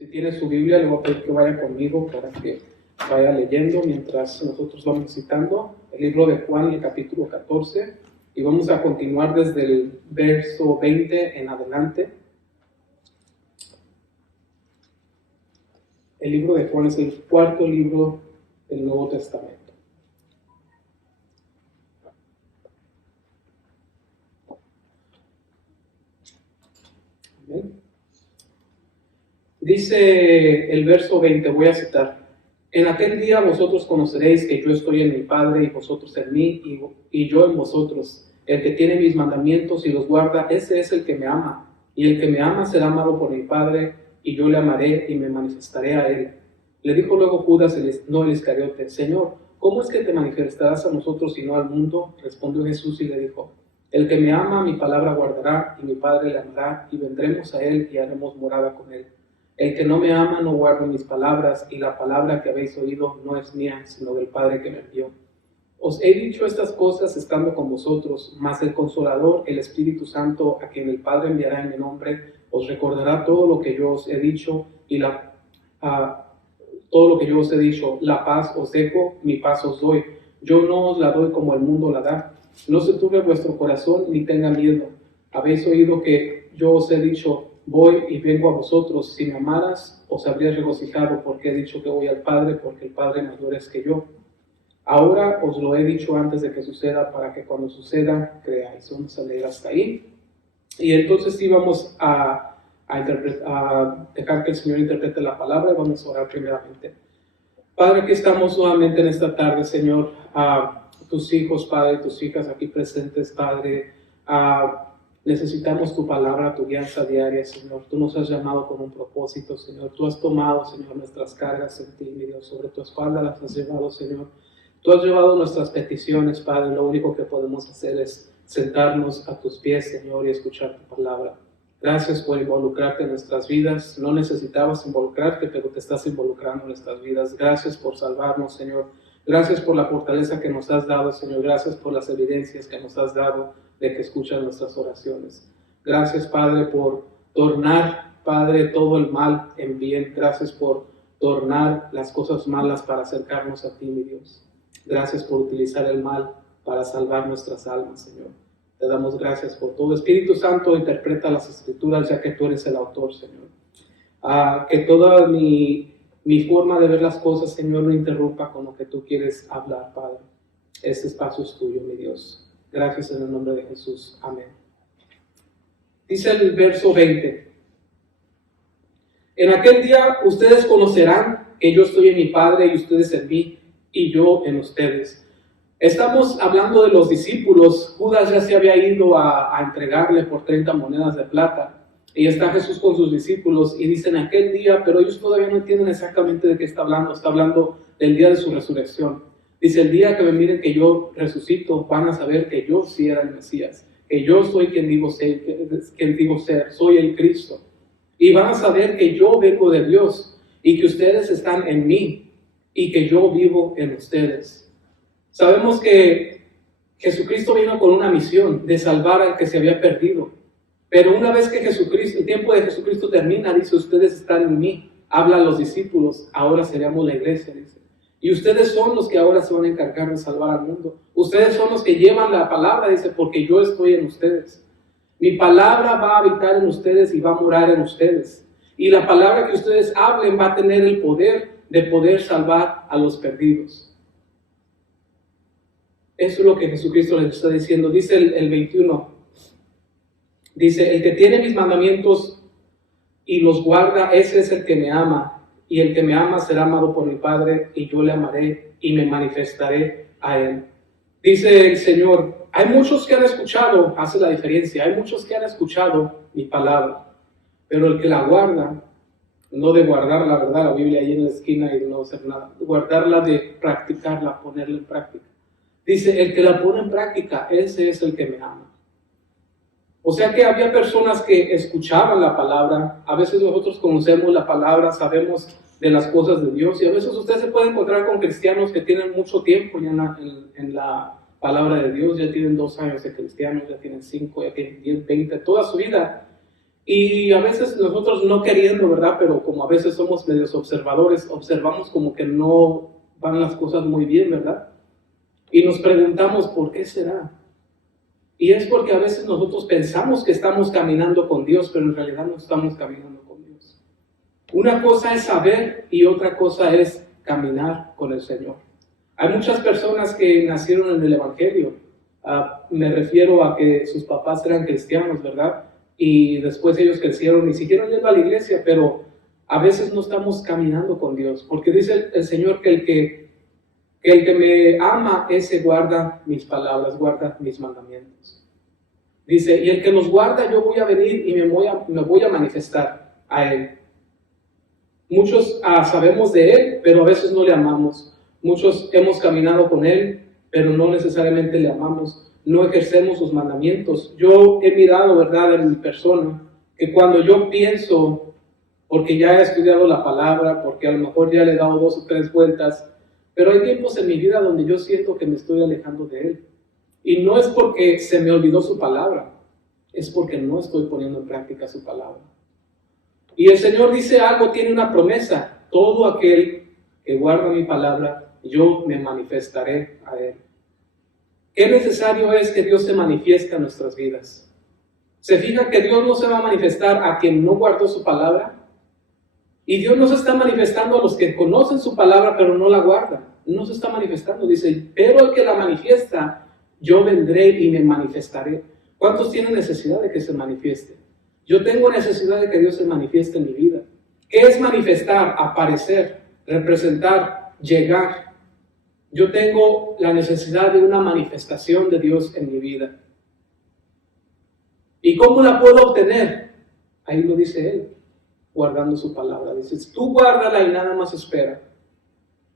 Si tiene su Biblia, le voy a pedir que vaya conmigo para que vaya leyendo mientras nosotros vamos citando el libro de Juan, el capítulo 14, y vamos a continuar desde el verso 20 en adelante. El libro de Juan es el cuarto libro del Nuevo Testamento. Amén. Dice el verso 20, voy a citar: En aquel día vosotros conoceréis que yo estoy en mi Padre y vosotros en mí y yo en vosotros. El que tiene mis mandamientos y los guarda, ese es el que me ama. Y el que me ama será amado por mi Padre, y yo le amaré y me manifestaré a él. Le dijo luego Judas, no el Iscariote: Señor, ¿cómo es que te manifestarás a nosotros y no al mundo? Respondió Jesús y le dijo: El que me ama, mi palabra guardará, y mi Padre le amará, y vendremos a él y haremos morada con él. El que no me ama no guarda mis palabras, y la palabra que habéis oído no es mía, sino del Padre que me envió. Os he dicho estas cosas estando con vosotros, mas el Consolador, el Espíritu Santo, a quien el Padre enviará en mi nombre, os recordará todo lo que yo os he dicho, todo lo que yo os he dicho. La paz os dejo, mi paz os doy. Yo no os la doy como el mundo la da. No se turbe vuestro corazón, ni tenga miedo. Habéis oído que yo os he dicho: voy y vengo a vosotros. Si me amaras, os habrías regocijado, porque he dicho que voy al Padre, porque el Padre mayor es que yo. Ahora os lo he dicho antes de que suceda, para que cuando suceda creáis. Vamos a leer hasta ahí. Y entonces sí vamos a dejar que el Señor interprete la palabra, y vamos a orar primeramente. Padre, aquí estamos nuevamente en esta tarde, Señor, a tus hijos, Padre, tus hijas aquí presentes, Padre. Necesitamos tu palabra, tu guianza diaria, Señor. Tú nos has llamado con un propósito, Señor. Tú has tomado, Señor, nuestras cargas en ti, mi Dios. Sobre tu espalda las has llevado, Señor. Tú has llevado nuestras peticiones, Padre. Lo único que podemos hacer es sentarnos a tus pies, Señor, y escuchar tu palabra. Gracias por involucrarte en nuestras vidas. No necesitabas involucrarte, pero te estás involucrando en nuestras vidas. Gracias por salvarnos, Señor. Gracias por la fortaleza que nos has dado, Señor. Gracias por las evidencias que nos has dado de que escuchas nuestras oraciones. Gracias, Padre, por tornar, Padre, todo el mal en bien. Gracias por tornar las cosas malas para acercarnos a ti, mi Dios. Gracias por utilizar el mal para salvar nuestras almas, Señor. Te damos gracias por todo. Espíritu Santo, interpreta las Escrituras, ya que tú eres el autor, Señor. Que toda mi forma de ver las cosas, Señor, no interrumpa con lo que tú quieres hablar, Padre. Este espacio es tuyo, mi Dios. Gracias en el nombre de Jesús. Amén. Dice el verso 20: En aquel día ustedes conocerán que yo estoy en mi Padre y ustedes en mí y yo en ustedes. Estamos hablando de los discípulos. Judas ya se había ido a entregarle por 30 monedas de plata. Y está Jesús con sus discípulos y dicen aquel día, pero ellos todavía no entienden exactamente de qué está hablando. Está hablando del día de su resurrección. Dice: el día que me miren que yo resucito, van a saber que yo sí era el Mesías, que yo soy quien digo ser, soy el Cristo. Y van a saber que yo vengo de Dios y que ustedes están en mí y que yo vivo en ustedes. Sabemos que Jesucristo vino con una misión de salvar al que se había perdido. Pero una vez que el tiempo de Jesucristo termina, dice: ustedes están en mí. Habla a los discípulos: ahora seríamos la iglesia, dice. Y ustedes son los que ahora se van a encargar de salvar al mundo. Ustedes son los que llevan la palabra, dice, porque yo estoy en ustedes. Mi palabra va a habitar en ustedes y va a morar en ustedes. Y la palabra que ustedes hablen va a tener el poder de poder salvar a los perdidos. Eso es lo que Jesucristo les está diciendo. Dice el 21. Dice: el que tiene mis mandamientos y los guarda, ese es el que me ama. Y el que me ama será amado por mi Padre, y yo le amaré y me manifestaré a él. Dice el Señor: hay muchos que han escuchado, hace la diferencia, hay muchos que han escuchado mi palabra, pero el que la guarda, no de guardar la verdad, la Biblia ahí en la esquina y no hacer nada, guardarla de practicarla, ponerla en práctica. Dice: el que la pone en práctica, ese es el que me ama. O sea que había personas que escuchaban la palabra. A veces nosotros conocemos la palabra, sabemos de las cosas de Dios, y a veces usted se puede encontrar con cristianos que tienen mucho tiempo ya en la palabra de Dios, ya tienen 2 años de cristianos, ya tienen 5, ya tienen 10, 20, toda su vida. Y a veces nosotros no queriendo, ¿verdad? Pero como a veces somos medios observadores, observamos como que no van las cosas muy bien, ¿verdad? Y nos preguntamos, ¿por qué será? Y es porque a veces nosotros pensamos que estamos caminando con Dios, pero en realidad no estamos caminando con Dios. Una cosa es saber y otra cosa es caminar con el Señor. Hay muchas personas que nacieron en el Evangelio. Me refiero a que sus papás eran cristianos, ¿verdad? Y después ellos crecieron y siguieron yendo a la iglesia, pero a veces no estamos caminando con Dios. Porque dice el Señor que el que me ama, ese guarda mis palabras, guarda mis mandamientos. Dice, y el que los guarda, yo voy a venir y me voy a manifestar a él. Muchos sabemos de él, pero a veces no le amamos. Muchos hemos caminado con él, pero no necesariamente le amamos. No ejercemos sus mandamientos. Yo he mirado, ¿verdad?, en mi persona, que cuando yo pienso, porque ya he estudiado la palabra, porque a lo mejor ya le he dado 2 o 3 vueltas, pero hay tiempos en mi vida donde yo siento que me estoy alejando de él. Y no es porque se me olvidó su palabra, es porque no estoy poniendo en práctica su palabra. Y el Señor dice algo, tiene una promesa: todo aquel que guarda mi palabra, yo me manifestaré a él. ¿Qué necesario es que Dios se manifieste en nuestras vidas? ¿Se fija que Dios no se va a manifestar a quien no guardó su palabra? Y Dios no se está manifestando a los que conocen su palabra pero no la guardan. No se está manifestando, dice, pero el que la manifiesta, yo vendré y me manifestaré. ¿Cuántos tienen necesidad de que se manifieste? Yo tengo necesidad de que Dios se manifieste en mi vida. ¿Qué es manifestar? Aparecer, representar, llegar. Yo tengo la necesidad de una manifestación de Dios en mi vida. ¿Y cómo la puedo obtener? Ahí lo dice Él, guardando su palabra. Dice, tú guárdala y nada más espera.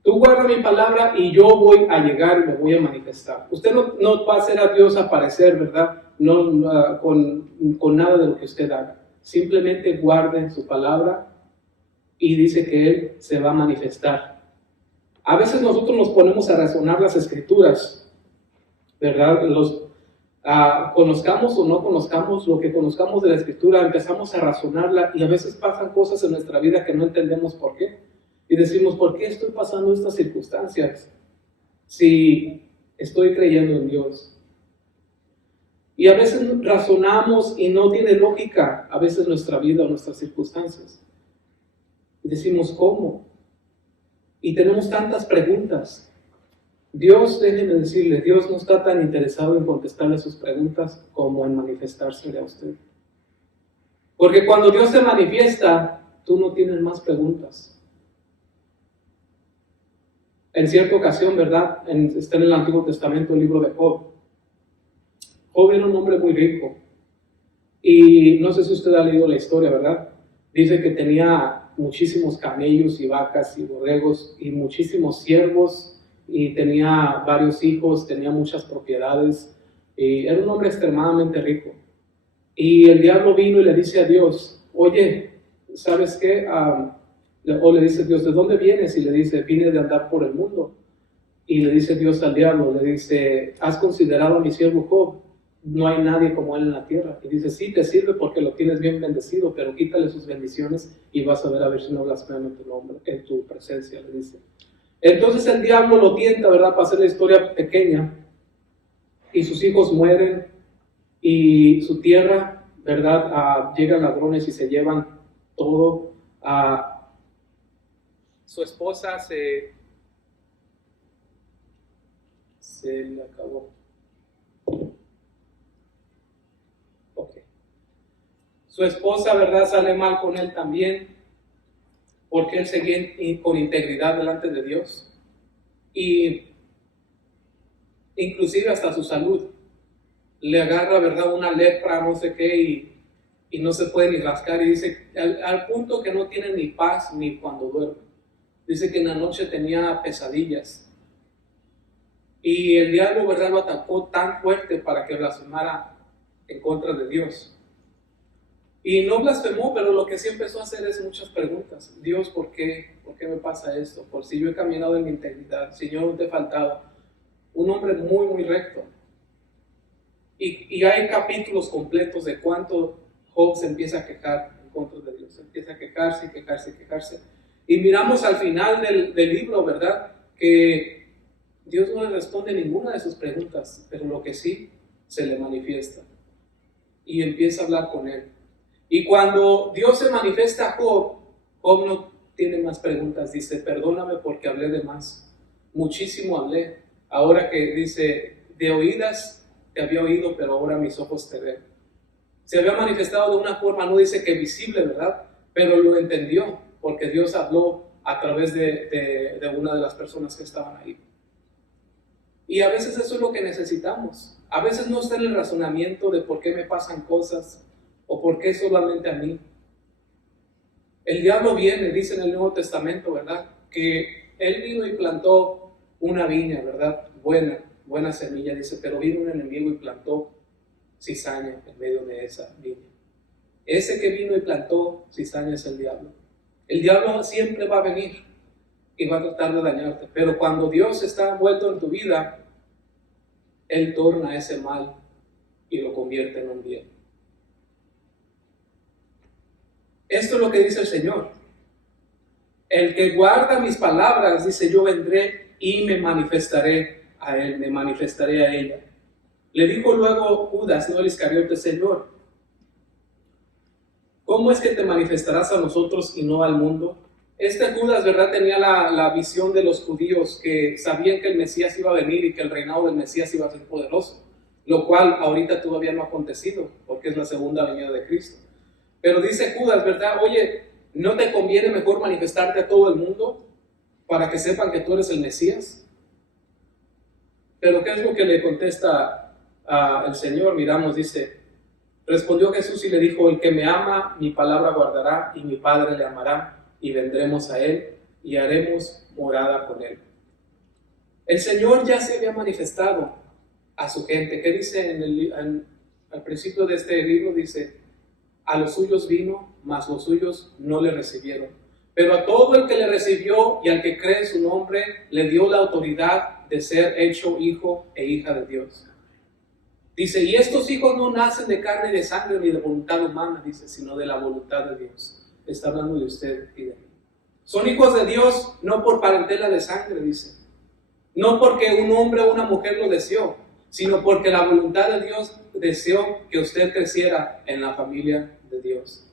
Tú guarda mi palabra y yo voy a llegar y me voy a manifestar. Usted no va a hacer a Dios aparecer, ¿verdad? No con nada de lo que usted haga. Simplemente guarde su palabra y dice que Él se va a manifestar. A veces nosotros nos ponemos a razonar las Escrituras, ¿verdad? Conozcamos o no conozcamos lo que conozcamos de la Escritura, empezamos a razonarla y a veces pasan cosas en nuestra vida que no entendemos por qué. Y decimos, ¿por qué estoy pasando estas circunstancias si estoy creyendo en Dios? Y a veces razonamos y no tiene lógica a veces nuestra vida o nuestras circunstancias. Y decimos, ¿cómo? Y tenemos tantas preguntas. Dios, déjeme decirle, Dios no está tan interesado en contestarle sus preguntas como en manifestársele a usted. Porque cuando Dios se manifiesta, tú no tienes más preguntas. En cierta ocasión, ¿verdad? Está en el Antiguo Testamento el libro de Job. Job era un hombre muy rico. Y no sé si usted ha leído la historia, ¿verdad? Dice que tenía muchísimos camellos y vacas y borregos y muchísimos siervos y tenía varios hijos, tenía muchas propiedades. Y era un hombre extremadamente rico. Y el diablo vino y le dice a Dios, oye, ¿sabes qué? O le dice Dios, ¿de dónde vienes? Y le dice, vine de andar por el mundo. Y le dice Dios al diablo, le dice, ¿has considerado a mi siervo Job? No hay nadie como él en la tierra. Y dice, sí, te sirve porque lo tienes bien bendecido, pero quítale sus bendiciones y vas a ver si no blasfema en tu nombre, en tu presencia, le dice. Entonces el diablo lo tienta, ¿verdad? Para hacer la historia pequeña. Y sus hijos mueren y su tierra, ¿verdad? Llegan ladrones y se llevan todo. Su esposa se le acabó. Okay. Su esposa, ¿verdad? Sale mal con él también, porque él seguía con integridad delante de Dios. Y inclusive hasta su salud. Le agarra, ¿verdad? Una lepra, no sé qué, y no se puede ni rascar. Y dice, al punto que no tiene ni paz ni cuando duerme. Dice que en la noche tenía pesadillas. Y el diablo, ¿verdad?, lo atacó tan fuerte para que blasfemara en contra de Dios. Y no blasfemó, pero lo que sí empezó a hacer es muchas preguntas. Dios, ¿por qué? ¿Por qué me pasa esto? Por si yo he caminado en mi integridad, si yo no te he faltado. Un hombre muy, muy recto. Y hay capítulos completos de cuánto Job se empieza a quejar en contra de Dios, empieza a quejarse, quejarse, quejarse. Y miramos al final del libro, ¿verdad? Que Dios no le responde ninguna de sus preguntas, pero lo que sí se le manifiesta. Y empieza a hablar con él. Y cuando Dios se manifiesta a Job, Job no tiene más preguntas. Dice, perdóname porque hablé de más. Muchísimo hablé. Ahora que dice, de oídas te había oído, pero ahora mis ojos te ven. Se había manifestado de una forma, no dice que visible, ¿verdad? Pero lo entendió, porque Dios habló a través de una de las personas que estaban ahí. Y a veces eso es lo que necesitamos. A veces no está en el razonamiento de por qué me pasan cosas o por qué solamente a mí. El diablo viene, dice en el Nuevo Testamento, ¿verdad? Que él vino y plantó una viña, ¿verdad? Buena semilla, dice, pero vino un enemigo y plantó cizaña en medio de esa viña. Ese que vino y plantó cizaña es el diablo. El diablo siempre va a venir y va a tratar de dañarte, pero cuando Dios está envuelto en tu vida, Él torna ese mal y lo convierte en un bien. Esto es lo que dice el Señor. El que guarda mis palabras, dice, yo vendré y me manifestaré a él, me manifestaré a ella. Le dijo luego Judas, no el Iscariote, Señor, ¿cómo es que te manifestarás a nosotros y no al mundo? Este Judas, ¿verdad? Tenía la visión de los judíos que sabían que el Mesías iba a venir y que el reinado del Mesías iba a ser poderoso, lo cual ahorita todavía no ha acontecido, porque es la segunda venida de Cristo. Pero dice Judas, ¿verdad? Oye, ¿no te conviene mejor manifestarte a todo el mundo para que sepan que tú eres el Mesías? Pero ¿qué es lo que le contesta el Señor? Miramos, dice, respondió Jesús y le dijo, el que me ama, mi palabra guardará y mi Padre le amará y vendremos a él y haremos morada con él. El Señor ya se había manifestado a su gente. ¿Qué dice al principio de este libro? Dice, a los suyos vino, mas los suyos no le recibieron. Pero a todo el que le recibió y al que cree en su nombre, le dio la autoridad de ser hecho hijo e hija de Dios. Dice, y estos hijos no nacen de carne y de sangre ni de voluntad humana, dice, sino de la voluntad de Dios. Está hablando de usted y de mí. Son hijos de Dios no por parentela de sangre, dice. No porque un hombre o una mujer lo deseó, sino porque la voluntad de Dios deseó que usted creciera en la familia de Dios.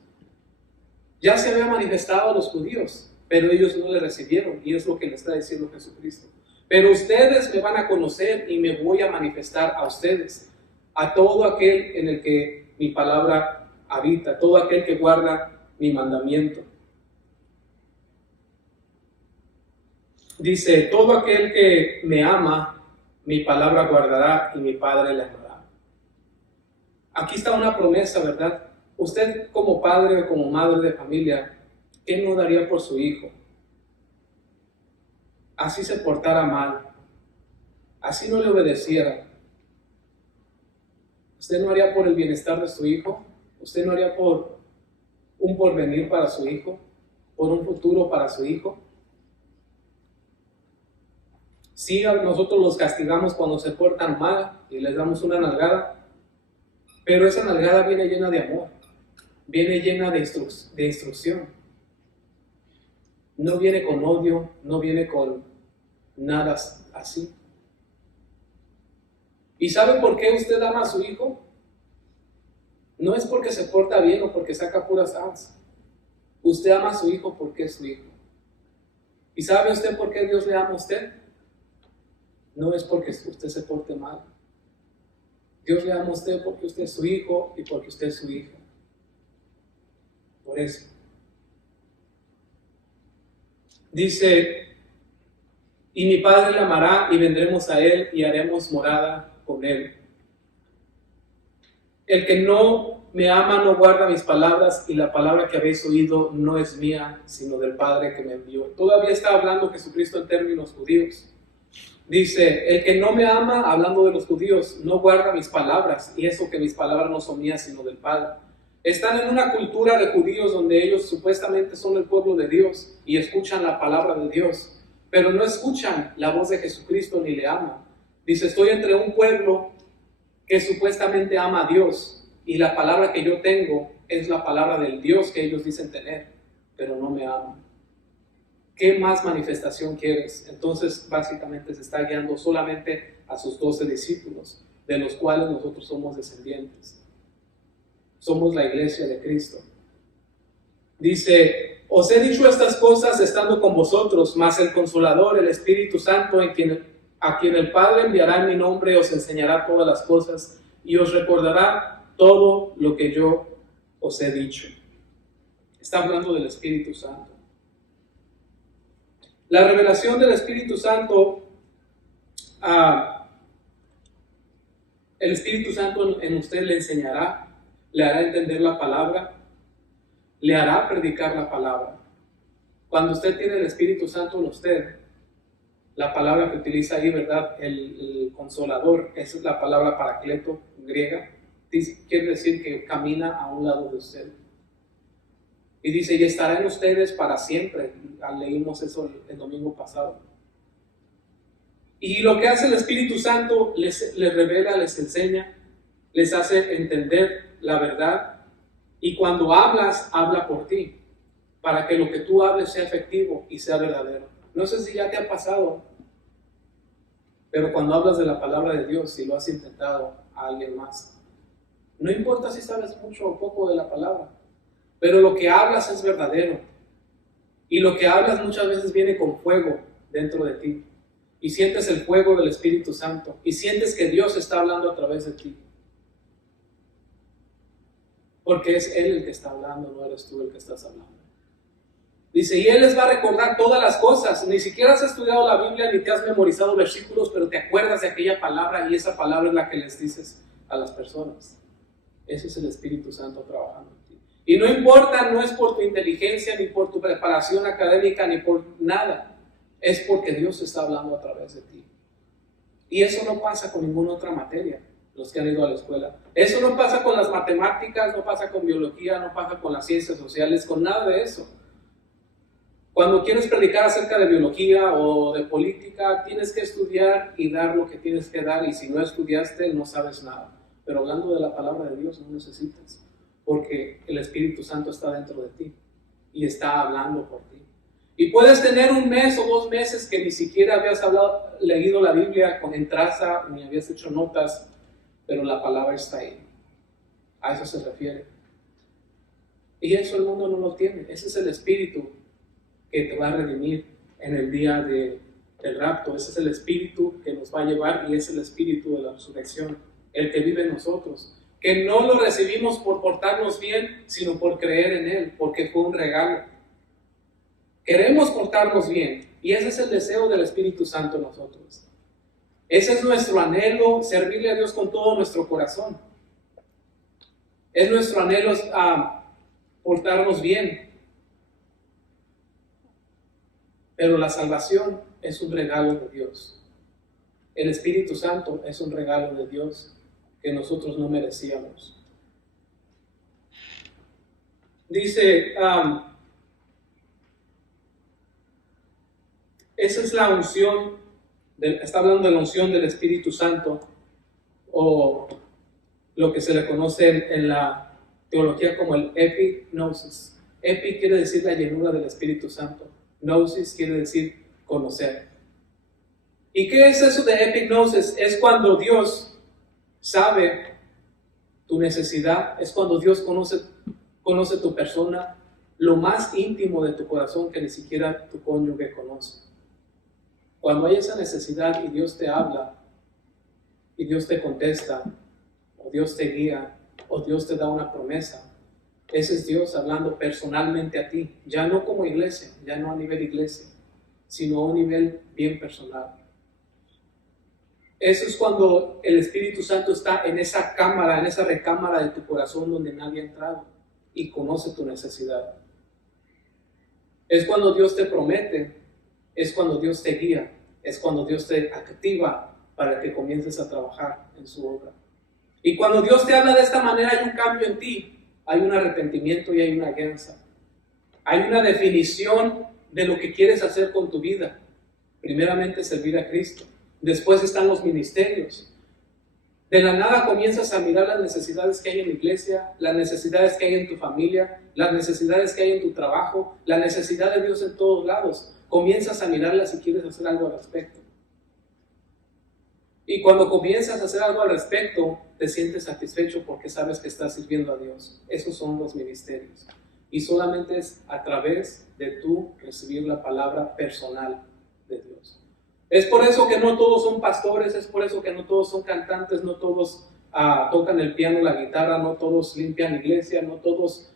Ya se había manifestado a los judíos, pero ellos no le recibieron, y es lo que le está diciendo Jesucristo. Pero ustedes me van a conocer y me voy a manifestar a ustedes, a todo aquel en el que mi palabra habita, todo aquel que guarda mi mandamiento. Dice, todo aquel que me ama, mi palabra guardará y mi Padre le amará. Aquí está una promesa, ¿verdad? Usted como padre o como madre de familia, ¿qué no daría por su hijo? Así se portara mal, así no le obedeciera. ¿Usted no haría por el bienestar de su hijo? ¿Usted no haría por un porvenir para su hijo? ¿Por un futuro para su hijo? Sí, nosotros los castigamos cuando se portan mal y les damos una nalgada, pero esa nalgada viene llena de amor, viene llena de instrucción. No viene con odio, no viene con nada así. ¿Y sabe por qué usted ama a su hijo? No es porque se porta bien o porque saca puras aves. Usted ama a su hijo porque es su hijo. ¿Y sabe usted por qué Dios le ama a usted? No es porque usted se porte mal. Dios le ama a usted porque usted es su hijo y porque usted es su hija. Por eso. Dice, y mi Padre le amará y vendremos a él y haremos morada con él. El que no me ama no guarda mis palabras y la palabra que habéis oído no es mía, sino del Padre que me envió. Todavía está hablando Jesucristo en términos judíos. Dice, el que no me ama, hablando de los judíos, no guarda mis palabras, y eso que mis palabras no son mías, sino del Padre. Están en una cultura de judíos donde ellos supuestamente son el pueblo de Dios y escuchan la palabra de Dios, pero no escuchan la voz de Jesucristo ni le aman. Dice, estoy entre un pueblo que supuestamente ama a Dios, y la palabra que yo tengo es la palabra del Dios que ellos dicen tener, pero no me aman. ¿Qué más manifestación quieres? Entonces, básicamente se está guiando solamente a sus 12 discípulos, de los cuales nosotros somos descendientes. Somos la iglesia de Cristo. Dice, os he dicho estas cosas estando con vosotros, mas el Consolador, el Espíritu Santo, a quien el Padre enviará en mi nombre, os enseñará todas las cosas y os recordará todo lo que yo os he dicho. Está hablando del Espíritu Santo. La revelación del Espíritu Santo, el Espíritu Santo en usted le enseñará, le hará entender la palabra, le hará predicar la palabra. Cuando usted tiene el Espíritu Santo en usted, la palabra que utiliza ahí, ¿verdad? El Consolador, esa es la palabra paracleto griega, quiere decir que camina a un lado de usted. Y dice, y estará en ustedes para siempre. Leímos eso el domingo pasado. Y lo que hace el Espíritu Santo, les revela, les enseña, les hace entender la verdad. Y cuando hablas, habla por ti, para que lo que tú hables sea efectivo y sea verdadero. No sé si ya te ha pasado, pero cuando hablas de la palabra de Dios, si lo has intentado a alguien más, no importa si sabes mucho o poco de la palabra, pero lo que hablas es verdadero. Y lo que hablas muchas veces viene con fuego dentro de ti. Y sientes el fuego del Espíritu Santo. Y sientes que Dios está hablando a través de ti. Porque es Él el que está hablando, no eres tú el que estás hablando. Dice, y Él les va a recordar todas las cosas. Ni siquiera has estudiado la Biblia ni te has memorizado versículos, pero te acuerdas de aquella palabra y esa palabra es la que les dices a las personas. Ese es el Espíritu Santo trabajando en ti. Y no importa, no es por tu inteligencia, ni por tu preparación académica, ni por nada. Es porque Dios está hablando a través de ti. Y eso no pasa con ninguna otra materia, los que han ido a la escuela. Eso no pasa con las matemáticas, no pasa con biología, no pasa con las ciencias sociales, con nada de eso. Cuando quieres predicar acerca de biología o de política, tienes que estudiar y dar lo que tienes que dar. Y si no estudiaste, no sabes nada. Pero hablando de la palabra de Dios, no necesitas. Porque el Espíritu Santo está dentro de ti y está hablando por ti. Y puedes tener un mes o 2 meses que ni siquiera habías leído la Biblia en traza, ni habías hecho notas, pero la palabra está ahí. A eso se refiere. Y eso el mundo no lo tiene. Ese es el Espíritu que te va a redimir en el día del rapto. Ese es el Espíritu que nos va a llevar y es el Espíritu de la resurrección, el que vive en nosotros. Que no lo recibimos por portarnos bien, sino por creer en Él, porque fue un regalo. Queremos portarnos bien y ese es el deseo del Espíritu Santo en nosotros. Ese es nuestro anhelo, servirle a Dios con todo nuestro corazón. Es nuestro anhelo portarnos bien. Pero la salvación es un regalo de Dios. El Espíritu Santo es un regalo de Dios que nosotros no merecíamos. Dice, esa es la unción, está hablando de la unción del Espíritu Santo, o lo que se le conoce en la teología como el epignosis. Epi quiere decir la llenura del Espíritu Santo. Gnosis quiere decir conocer. ¿Y qué es eso de epignosis? Es cuando Dios sabe tu necesidad, es cuando Dios conoce tu persona, lo más íntimo de tu corazón que ni siquiera tu cónyuge conoce. Cuando hay esa necesidad y Dios te habla, y Dios te contesta, o Dios te guía, o Dios te da una promesa, ese es Dios hablando personalmente a ti, ya no como iglesia, ya no a nivel iglesia, sino a un nivel bien personal. Eso es cuando el Espíritu Santo está en esa cámara, en esa recámara de tu corazón donde nadie ha entrado y conoce tu necesidad. Es cuando Dios te promete, es cuando Dios te guía, es cuando Dios te activa para que comiences a trabajar en su obra. Y cuando Dios te habla de esta manera hay un cambio en ti, hay un arrepentimiento y hay una guianza. Hay una definición de lo que quieres hacer con tu vida. Primeramente servir a Cristo. Después están los ministerios. De la nada comienzas a mirar las necesidades que hay en la iglesia, las necesidades que hay en tu familia, las necesidades que hay en tu trabajo, la necesidad de Dios en todos lados. Comienzas a mirarlas y quieres hacer algo al respecto. Y cuando comienzas a hacer algo al respecto, te sientes satisfecho porque sabes que estás sirviendo a Dios. Esos son los ministerios. Y solamente es a través de tú recibir la palabra personal de Dios. Es por eso que no todos son pastores, es por eso que no todos son cantantes, no todos tocan el piano, la guitarra, no todos limpian la iglesia, no todos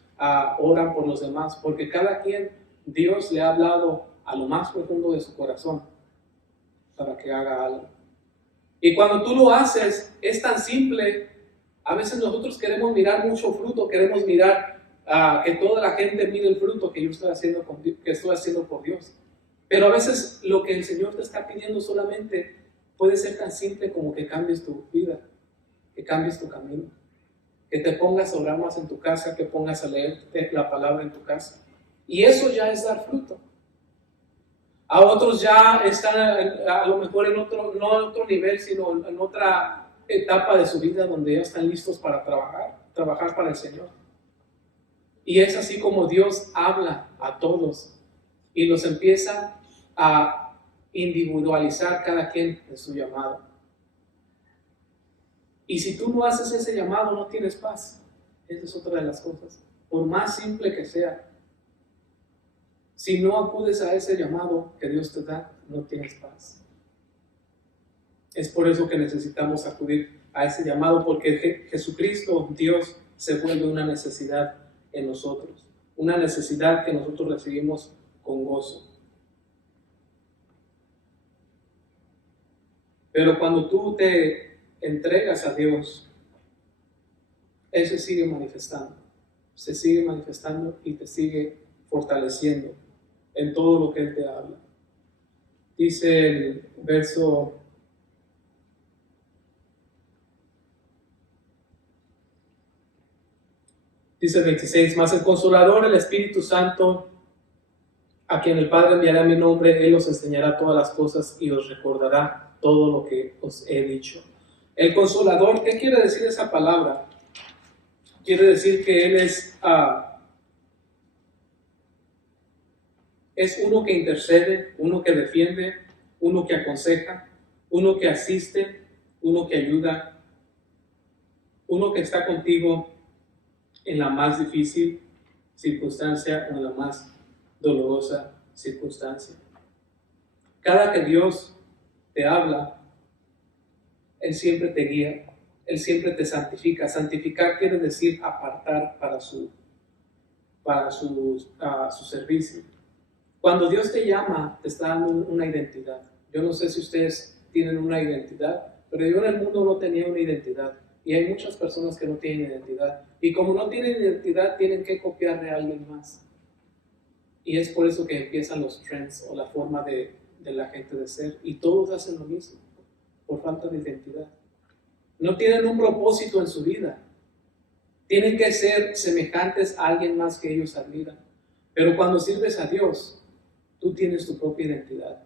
oran por los demás, porque cada quien, Dios le ha hablado a lo más profundo de su corazón para que haga algo. Y cuando tú lo haces, es tan simple. A veces nosotros queremos mirar mucho fruto, queremos mirar que toda la gente mire el fruto que yo estoy haciendo, que estoy haciendo por Dios. Pero a veces lo que el Señor te está pidiendo solamente puede ser tan simple como que cambies tu vida, que cambies tu camino, que te pongas a orar más en tu casa, que pongas a leer la palabra en tu casa. Y eso ya es dar fruto. A otros ya están a lo mejor en otro, no en otro nivel, sino en otra etapa de su vida donde ya están listos para trabajar para el Señor. Y es así como Dios habla a todos y los empieza a individualizar cada quien de su llamado. Y si tú no haces ese llamado, no tienes paz. Esa es otra de las cosas. Por más simple que sea, si no acudes a ese llamado que Dios te da, no tienes paz. Es por eso que necesitamos acudir a ese llamado, porque Jesucristo, Dios, se vuelve una necesidad en nosotros. Una necesidad que nosotros recibimos con gozo. Pero cuando tú te entregas a Dios, Él se sigue manifestando y te sigue fortaleciendo en todo lo que Él te habla. Dice el verso 26, mas el Consolador, el Espíritu Santo, a quien el Padre enviará en mi nombre, Él os enseñará todas las cosas y os recordará todo lo que os he dicho. El Consolador, ¿qué quiere decir esa palabra? Quiere decir que Él es uno que intercede, uno que defiende, uno que aconseja, uno que asiste, uno que ayuda, uno que está contigo en la más difícil circunstancia o en la más dolorosa circunstancia. Cada que Dios te habla, Él siempre te guía, Él siempre te santifica. Santificar quiere decir apartar para su servicio. Cuando Dios te llama, te está dando una identidad. Yo no sé si ustedes tienen una identidad, pero yo en el mundo no tenía una identidad. Y hay muchas personas que no tienen identidad. Y como no tienen identidad, tienen que copiar de alguien más. Y es por eso que empiezan los trends o la forma de la gente de ser. Y todos hacen lo mismo, por falta de identidad. No tienen un propósito en su vida. Tienen que ser semejantes a alguien más que ellos admiran. Pero cuando sirves a Dios, tú tienes tu propia identidad.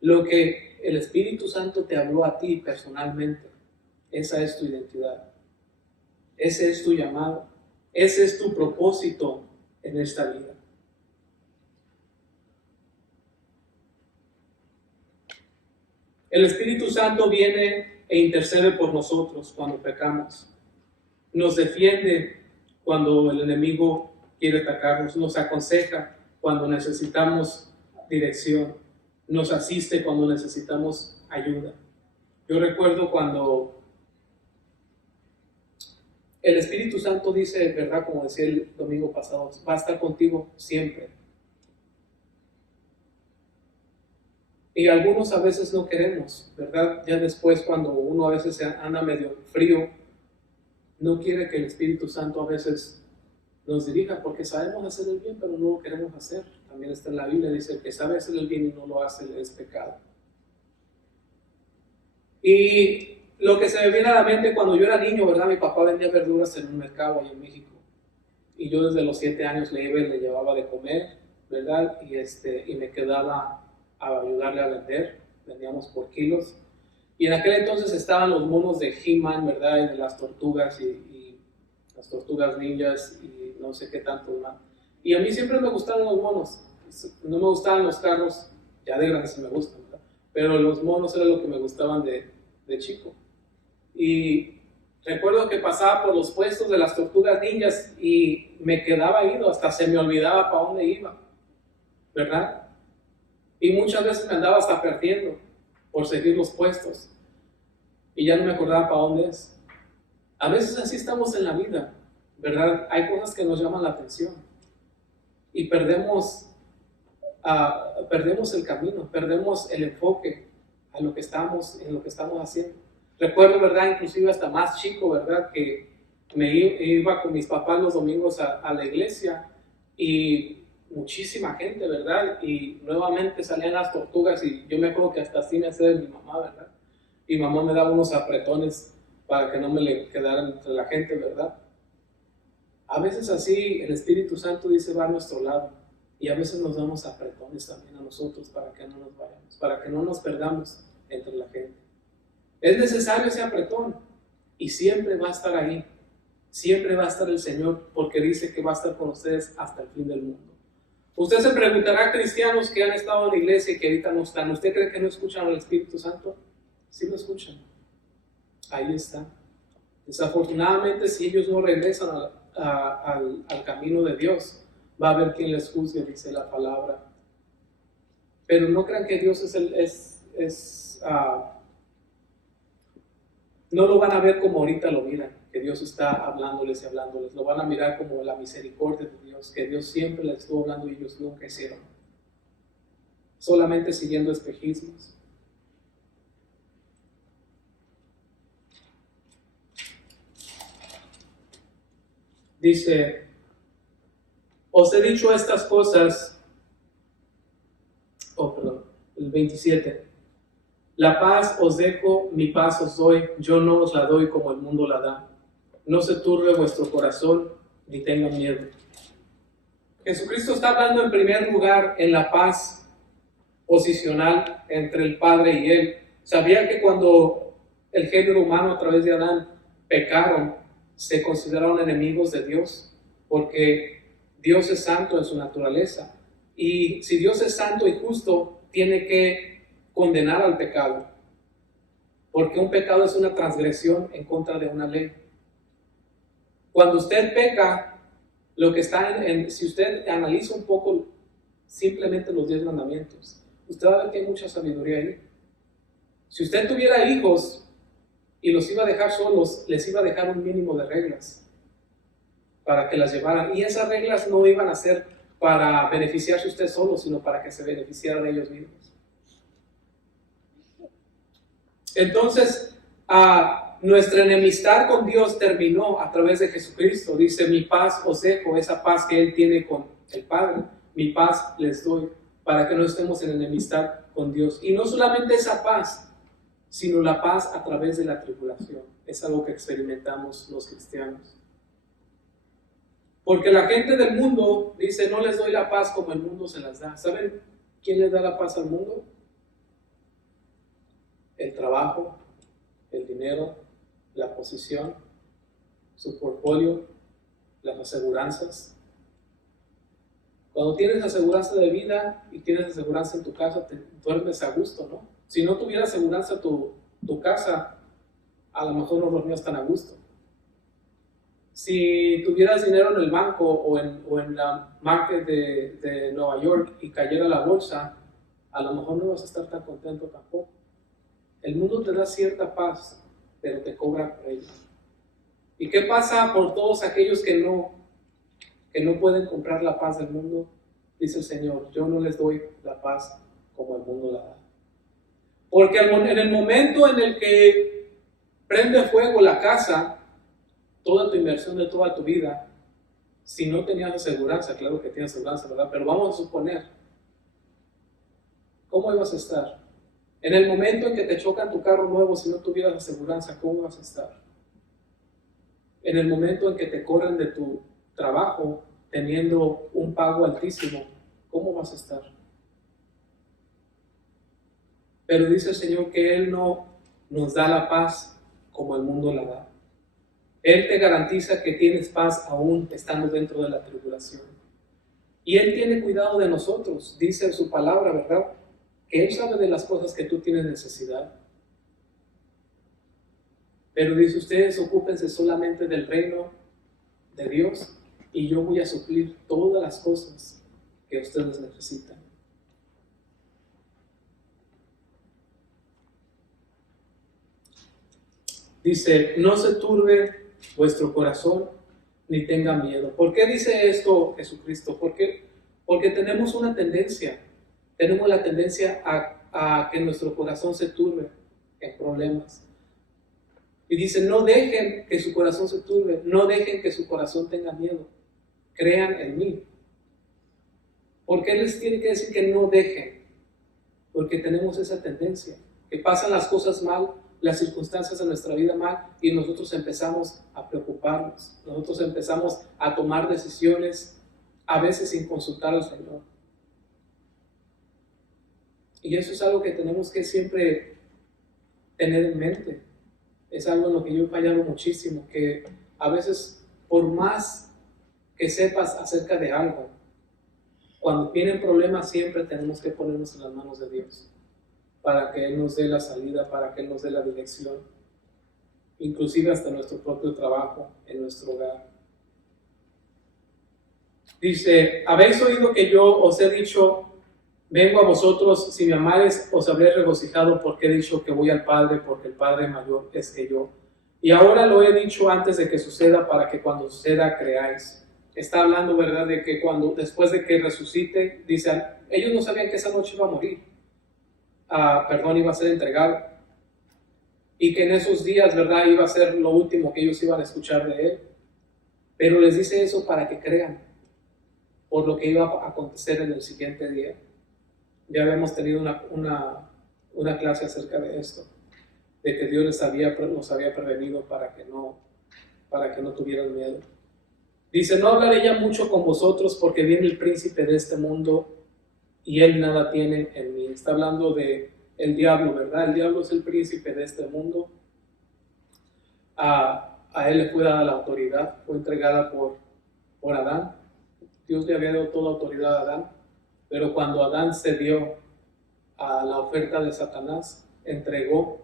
Lo que el Espíritu Santo te habló a ti personalmente, esa es tu identidad. Ese es tu llamado. Ese es tu propósito en esta vida. El Espíritu Santo viene e intercede por nosotros cuando pecamos. Nos defiende cuando el enemigo quiere atacarnos. Nos aconseja cuando necesitamos dirección. Nos asiste cuando necesitamos ayuda. Yo recuerdo cuando el Espíritu Santo dice, ¿verdad? Como decía el domingo pasado, va a estar contigo siempre. Y algunos a veces no queremos, ¿verdad? Ya después cuando uno a veces anda medio frío, no quiere que el Espíritu Santo a veces nos dirija, porque sabemos hacer el bien, pero no lo queremos hacer. También está en la Biblia, dice, el que sabe hacer el bien y no lo hace, es pecado. Y lo que se me viene a la mente cuando yo era niño, ¿verdad? Mi papá vendía verduras en un mercado allá en México. Y yo desde los 7 años le iba y le llevaba de comer, ¿verdad? Y me quedaba a ayudarle a vender. Vendíamos por kilos. Y en aquel entonces estaban los monos de He-Man, ¿verdad? Y de las tortugas y las tortugas ninjas y no sé qué tanto más. Y a mí siempre me gustaron los monos. No me gustaban los carros, ya de grande sí me gustan, ¿verdad? Pero los monos era lo que me gustaban de chico. Y recuerdo que pasaba por los puestos de las tortugas ninjas y me quedaba ido, hasta se me olvidaba para dónde iba, ¿verdad? Y muchas veces me andaba hasta perdiendo por seguir los puestos y ya no me acordaba para dónde es. A veces así estamos en la vida, ¿verdad? Hay cosas que nos llaman la atención y perdemos el camino, perdemos el enfoque en lo que estamos haciendo. Recuerdo, ¿verdad? Inclusive hasta más chico, ¿verdad? Que me iba con mis papás los domingos a la iglesia y muchísima gente, ¿verdad? Y nuevamente salían las tortugas y yo me acuerdo que hasta así me hacía de mi mamá, ¿verdad? Y mamá me daba unos apretones para que no me le quedaran entre la gente, ¿verdad? A veces así el Espíritu Santo dice va a nuestro lado y a veces nos damos apretones también a nosotros para que no nos vayamos, para que no nos perdamos entre la gente. Es necesario ese apretón y siempre va a estar ahí, siempre va a estar el Señor porque dice que va a estar con ustedes hasta el fin del mundo. Usted se preguntará, cristianos que han estado en la iglesia y que ahorita no están, ¿usted cree que no escuchan al Espíritu Santo? Sí lo escuchan, ahí está. Desafortunadamente, si ellos no regresan al camino de Dios, va a haber quien les juzgue, dice la palabra. Pero no crean que Dios no lo van a ver como ahorita lo miran, que Dios está hablándoles y hablándoles. Lo van a mirar como la misericordia de Dios, que Dios siempre les estuvo hablando y ellos nunca hicieron. Solamente siguiendo espejismos. Dice, os he dicho estas cosas, el 27. La paz os dejo, mi paz os doy, yo no os la doy como el mundo la da. No se turbe vuestro corazón, ni tengan miedo. Jesucristo está hablando en primer lugar en la paz posicional entre el Padre y Él. Sabía que cuando el género humano a través de Adán pecaron, se consideraron enemigos de Dios, porque Dios es santo en su naturaleza. Y si Dios es santo y justo, tiene que condenar al pecado, porque un pecado es una transgresión en contra de una ley. Cuando usted peca, lo que está si usted analiza un poco simplemente los 10 mandamientos, usted va a ver que hay mucha sabiduría ahí. Si usted tuviera hijos y los iba a dejar solos, les iba a dejar un mínimo de reglas para que las llevaran, y esas reglas no iban a ser para beneficiarse usted solo, sino para que se beneficiaran ellos mismos. Entonces, nuestra enemistad con Dios terminó a través de Jesucristo. Dice, mi paz os dejo, esa paz que Él tiene con el Padre, mi paz les doy, para que no estemos en enemistad con Dios. Y no solamente esa paz, sino la paz a través de la tribulación. Es algo que experimentamos los cristianos. Porque la gente del mundo dice, no les doy la paz como el mundo se las da. ¿Saben quién les da la paz al mundo? El trabajo, el dinero, la posición, su portfolio, las aseguranzas. Cuando tienes aseguranza de vida y tienes aseguranza en tu casa, te duermes a gusto, ¿no? Si no tuviera aseguranza tu casa, a lo mejor no dormías tan a gusto. Si tuvieras dinero en el banco o en la market de Nueva York y cayera la bolsa, a lo mejor no vas a estar tan contento tampoco. El mundo te da cierta paz, pero te cobra por ella. ¿Y qué pasa por todos aquellos que no pueden comprar la paz del mundo? Dice el Señor, yo no les doy la paz como el mundo la da. Porque en el momento en el que prende fuego la casa, toda tu inversión de toda tu vida, si no tenías aseguranza, claro que tienes aseguranza, ¿verdad? Pero vamos a suponer, ¿cómo ibas a estar? En el momento en que te chocan tu carro nuevo, si no tuvieras aseguranza, ¿cómo ibas a estar? En el momento en que te corren de tu trabajo, teniendo un pago altísimo, ¿cómo vas a estar? Pero dice el Señor que Él no nos da la paz como el mundo la da. Él te garantiza que tienes paz aún estando dentro de la tribulación. Y Él tiene cuidado de nosotros, dice en su palabra, ¿verdad? Que Él sabe de las cosas que tú tienes necesidad. Pero dice, ustedes ocúpense solamente del reino de Dios y yo voy a suplir todas las cosas que ustedes necesitan. Dice, no se turbe vuestro corazón ni tenga miedo. ¿Por qué dice esto Jesucristo? Porque tenemos una tendencia, tenemos la tendencia a que nuestro corazón se turbe en problemas. Y dice, no dejen que su corazón se turbe, no dejen que su corazón tenga miedo. Crean en mí. ¿Por qué les tiene que decir que no dejen? Porque tenemos esa tendencia, que pasan las cosas mal, las circunstancias de nuestra vida mal, y nosotros empezamos a preocuparnos, nosotros empezamos a tomar decisiones, a veces sin consultar al Señor. Y eso es algo que tenemos que siempre tener en mente. Es algo en lo que yo he fallado muchísimo, que a veces, por más que sepas acerca de algo, cuando vienen problemas siempre tenemos que ponernos en las manos de Dios, para que Él nos dé la salida, para que Él nos dé la dirección, inclusive hasta nuestro propio trabajo, en nuestro hogar. Dice, habéis oído que yo os he dicho, vengo a vosotros, si me amares os habréis regocijado, porque he dicho que voy al Padre, porque el Padre mayor es que yo. Y ahora lo he dicho antes de que suceda, para que cuando suceda creáis. Está hablando, ¿verdad?, de que después de que resucite, dicen, ellos no sabían que esa noche iba a morir. Iba a ser entregado. Y que en esos días, ¿verdad?, iba a ser lo último que ellos iban a escuchar de Él. Pero les dice eso para que crean por lo que iba a acontecer en el siguiente día. Ya habíamos tenido una clase acerca de esto, de que Dios nos había prevenido para que no tuvieran miedo. Dice, no hablaré ya mucho con vosotros porque viene el príncipe de este mundo y él nada tiene en mí. Está hablando de el diablo, ¿verdad? El diablo es el príncipe de este mundo. A él le fue dada la autoridad, fue entregada por Adán. Dios le había dado toda autoridad a Adán, pero cuando Adán cedió a la oferta de Satanás, entregó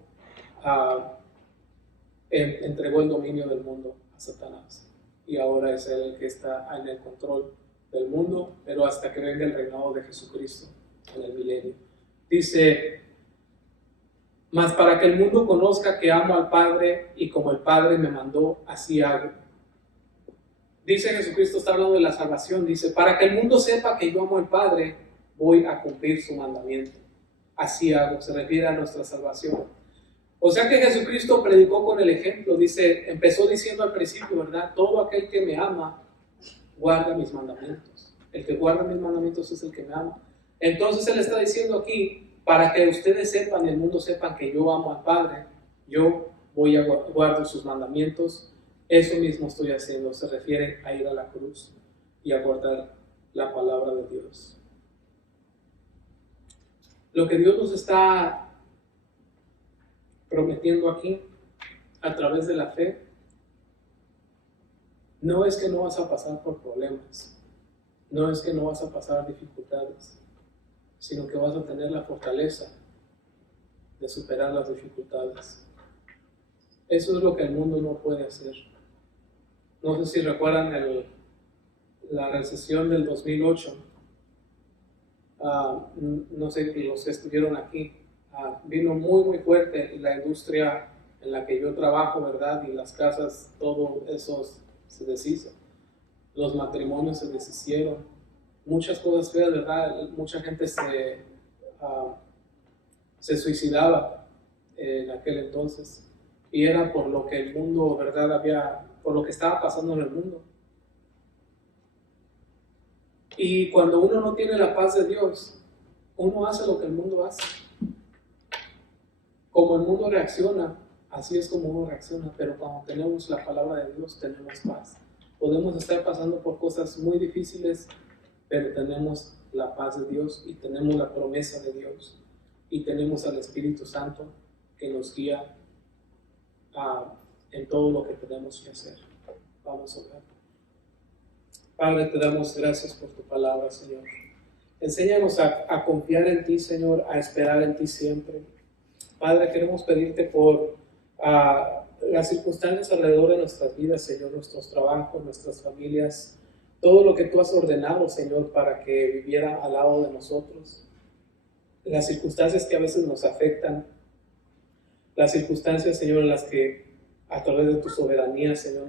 el dominio del mundo a Satanás. Y ahora es él el que está en el control del mundo, pero hasta que venga el reinado de Jesucristo en el milenio. Dice, mas para que el mundo conozca que amo al Padre y como el Padre me mandó, así hago. Dice Jesucristo, está hablando de la salvación, dice, para que el mundo sepa que yo amo al Padre, voy a cumplir su mandamiento. Así hago, se refiere a nuestra salvación. O sea que Jesucristo predicó con el ejemplo, dice, empezó diciendo al principio, ¿verdad? Todo aquel que me ama, guarda mis mandamientos. El que guarda mis mandamientos es el que me ama. Entonces Él está diciendo aquí, para que ustedes sepan y el mundo sepan que yo amo al Padre, yo voy a guardar sus mandamientos. Eso mismo estoy haciendo, se refiere a ir a la cruz y a guardar la palabra de Dios. Lo que Dios nos está prometiendo aquí, a través de la fe, no es que no vas a pasar por problemas, no es que no vas a pasar dificultades, sino que vas a tener la fortaleza de superar las dificultades. Eso es lo que el mundo no puede hacer. No sé si recuerdan la recesión del 2008. No sé los que estuvieron aquí. Vino muy muy fuerte y la industria en la que yo trabajo, ¿verdad? Y las casas, todo eso se deshizo. Los matrimonios se deshicieron. Muchas cosas feas, ¿verdad? Mucha gente se suicidaba en aquel entonces. Y era por lo que el mundo, ¿verdad? Por lo que estaba pasando en el mundo. Y cuando uno no tiene la paz de Dios, uno hace lo que el mundo hace. Como el mundo reacciona, así es como uno reacciona, pero cuando tenemos la palabra de Dios, tenemos paz. Podemos estar pasando por cosas muy difíciles, pero tenemos la paz de Dios y tenemos la promesa de Dios y tenemos al Espíritu Santo que nos guía en todo lo que tenemos que hacer. Vamos a orar. Padre, te damos gracias por tu palabra, Señor. Enséñanos a confiar en ti, Señor, a esperar en ti siempre. Padre, queremos pedirte por las circunstancias alrededor de nuestras vidas, Señor, nuestros trabajos, nuestras familias, todo lo que tú has ordenado, Señor, para que viviera al lado de nosotros. Las circunstancias que a veces nos afectan, las circunstancias, Señor, en las que a través de tu soberanía, Señor,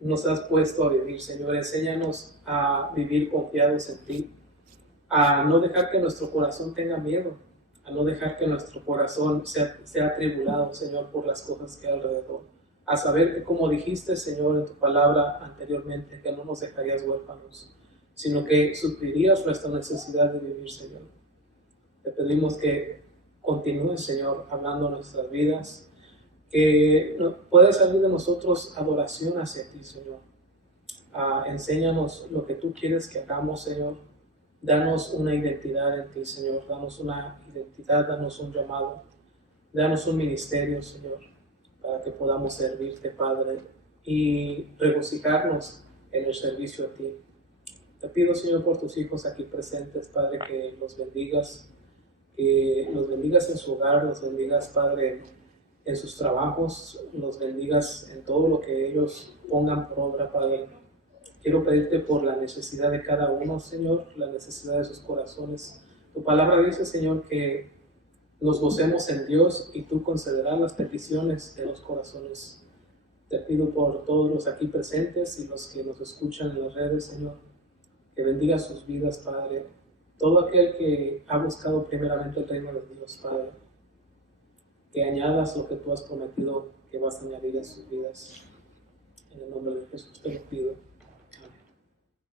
nos has puesto a vivir, Señor. Enséñanos a vivir confiados en ti, a no dejar que nuestro corazón tenga miedo, a no dejar que nuestro corazón sea atribulado, Señor, por las cosas que hay alrededor. A saber que, como dijiste, Señor, en tu palabra anteriormente, que no nos dejarías huérfanos, sino que suplirías nuestra necesidad de vivir, Señor. Te pedimos que continúes, Señor, hablando nuestras vidas, que pueda salir de nosotros adoración hacia ti, Señor. Enséñanos lo que tú quieres que hagamos, Señor. Danos una identidad en ti, Señor. Danos una identidad, danos un llamado. Danos un ministerio, Señor, para que podamos servirte, Padre, y regocijarnos en el servicio a ti. Te pido, Señor, por tus hijos aquí presentes, Padre, que los bendigas en su hogar, los bendigas, Padre, en sus trabajos, los bendigas en todo lo que ellos pongan por obra, Padre. Quiero pedirte por la necesidad de cada uno, Señor, la necesidad de sus corazones. Tu palabra dice, Señor, que nos gocemos en Dios y tú concederás las peticiones de los corazones. Te pido por todos los aquí presentes y los que nos escuchan en las redes, Señor, que bendiga sus vidas, Padre. Todo aquel que ha buscado primeramente el reino de Dios, Padre, que añadas lo que tú has prometido que vas a añadir en sus vidas. En el nombre de Jesús te lo pido.